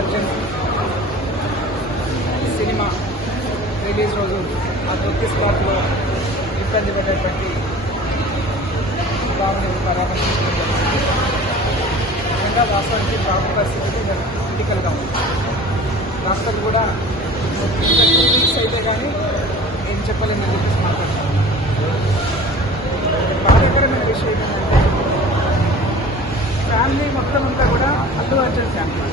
Arjun. Cinema release రోజు ఆ తొక్కి స్పాట్లో ఇబ్బంది పడేటువంటి బాబుని పరామర్శించడం ఇంకా నిజంగా వాస్తవానికి బాబు పరిస్థితి క్రిటికల్గా ఉంది డాక్టర్ కూడా ఇంకా టూ వీక్స్ అయితే కానీ ఏం చెప్పలేని చెప్పేసి మాట్లాడుతున్నాను బాధాకరమైన విషయం ఏంటంటే ఫ్యామిలీ మొత్తం అంతా కూడా అల్లు అర్జున్ ఫ్యామిలీ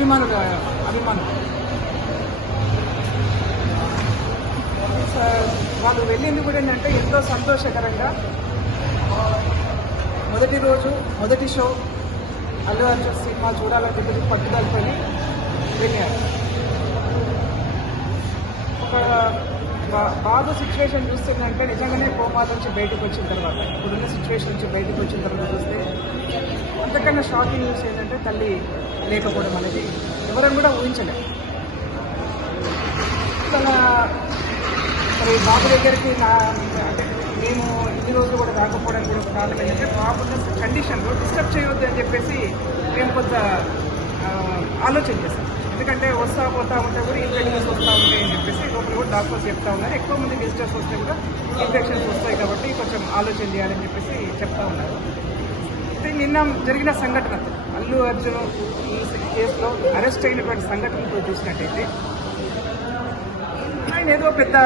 అభిమానులు అభిమానులు. వాళ్ళు వెళ్ళింది కూడా ఏంటంటే ఎంతో సంతోషకరంగా. మొదటి రోజు మొదటి షో అల్లు అర్జున్ సినిమా చూడాలని చెప్పి పట్టుదలతోని వెళ్ళారు. ఒక బాధ సిచ్యువేషన్ చూస్తుందంటే నిజంగానే కోమాల నుంచి బయటకు వచ్చిన తర్వాత ఇప్పుడున్న సిచ్యువేషన్ నుంచి బయటకు వచ్చిన తర్వాత చూస్తే అంతకన్నా షాకింగ్ న్యూస్ ఏంటంటే తల్లి లేకపోవడం అనేది ఎవరైనా కూడా ఊహించలేదు తన మరి బాబు దగ్గరికి నా అంటే మేము ఇన్ని రోజులు కూడా రాకపోవడానికి కూడా ఒక కారణం ఏంటంటే బాబున్న కండిషన్లో డిస్టర్బ్ చేయవద్దు అని చెప్పేసి మేము కొంత ఆలోచన చేస్తాం ఎందుకంటే వస్తా పోతా ఉంటే కూడా ఇన్ఫెక్షన్స్ వస్తూ ఉంటాయి అని చెప్పేసి లోపల కూడా డాక్టర్స్ చెప్తా ఉన్నారు. ఎక్కువ మంది విజిటర్స్ వస్తే కూడా ఇన్ఫెక్షన్స్ వస్తాయి కాబట్టి కొంచెం ఆలోచన చేయాలని చెప్పేసి చెప్తా ఉన్నారు. అయితే నిన్న జరిగిన సంఘటన. అల్లు అర్జున్ ఈ కేసులో అరెస్ట్ అయినటువంటి సంఘటనతో చూసినట్టయితే ఆయన ఏదో పెద్ద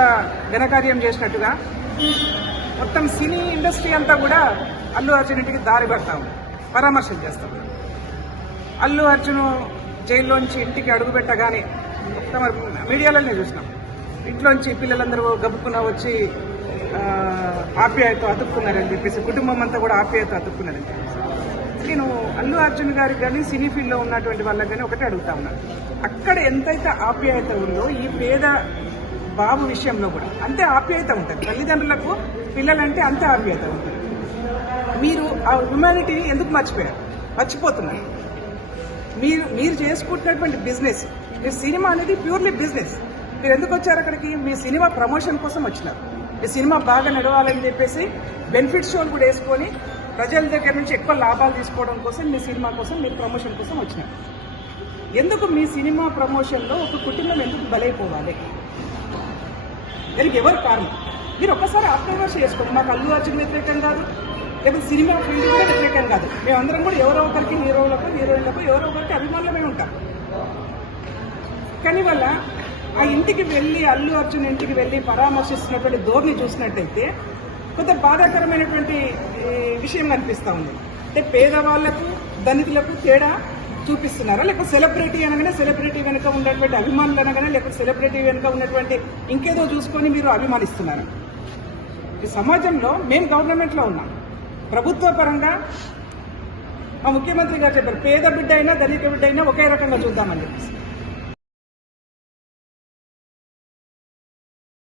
ఘనకార్యం చేసినట్టుగా మొత్తం సినీ ఇండస్ట్రీ అంతా కూడా అల్లు అర్జున్ ఇంటికి దారి పడతాము పరామర్శలు చేస్తాం అల్లు అర్జున్ జైల్లోంచి ఇంటికి అడుగు పెట్టగానే మొత్తం మీడియాలోనే చూసినాం. ఇంట్లోంచి పిల్లలందరూ గబుక్కున వచ్చి ఆప్యాయత అతుక్కున్నారని చెప్పేసి కుటుంబం అంతా కూడా ఆప్యాయత అతుక్కున్నారని చెప్పేసి. నేను అల్లు అర్జున్ గారికి కానీ సినీ ఫీల్డ్లో ఉన్నటువంటి వాళ్ళకి కానీ ఒకటే అడుగుతా ఉన్నాను అక్కడ ఎంతైతే ఆప్యాయత ఉందో ఈ పేద బాబు విషయంలో కూడా అంతే ఆప్యాయత ఉంటుంది. తల్లిదండ్రులకు పిల్లలంటే అంతే ఆప్యాయత ఉంటుంది. మీరు ఆ హ్యుమానిటీని ఎందుకు మర్చిపోయారు? మర్చిపోతున్నారు. మీరు మీరు చేసుకుంటున్నటువంటి బిజినెస్ మీరు సినిమా అనేది ప్యూర్లీ బిజినెస్ మీరు ఎందుకు వచ్చారు అక్కడికి? మీ సినిమా ప్రమోషన్ కోసం వచ్చినారు. ఈ సినిమా బాగా నడవాలని చెప్పేసి బెనిఫిట్ షోలు కూడా వేసుకొని ప్రజల దగ్గర నుంచి ఎక్కువ లాభాలు తీసుకోవడం కోసం మీ సినిమా కోసం మీ ప్రమోషన్ కోసం వచ్చినారు ఎందుకు మీ సినిమా ప్రమోషన్లో ఒక కుటుంబం ఎందుకు బలైపోవాలి? దానికి ఎవరు కారణం? మీరు ఒక్కసారి ఆత్మవిమర్శ చేసుకోండి. మాకు అల్లు అర్జున్ వ్యతిరేకం కాదు లేకపోతే సినిమా ఫీల్డ్ కూడా వ్యతిరేకం కాదు. మేమందరం కూడా ఎవరో ఒకరికి హీరోలకు హీరోయిన్లకు ఎవరో ఒకరికి అభిమానులమే ఉంటాం. కానీ వల్ల ఆ ఇంటికి వెళ్ళి అల్లు అర్జున్ ఇంటికి వెళ్ళి పరామర్శిస్తున్నటువంటి ధోరణి చూసినట్టయితే కొంత బాధాకరమైనటువంటి విషయం కనిపిస్తూ ఉంది. అంటే పేదవాళ్ళకు దళితులకు తేడా చూపిస్తున్నారా? లేకపోతే సెలబ్రిటీ అనగానే సెలబ్రిటీ వెనుక ఉన్నటువంటి అభిమానులు అనగానే లేకపోతే సెలబ్రిటీ వెనుక ఉన్నటువంటి ఇంకేదో చూసుకొని మీరు అభిమానిస్తున్నారు? ఈ సమాజంలో మేము గవర్నమెంట్లో ఉన్నాం. ప్రభుత్వ పరంగా మా ముఖ్యమంత్రి గారు చెప్పారు పేద బిడ్డ అయినా దళిత బిడ్డ అయినా ఒకే రకంగా చూద్దామని చెప్పేసి.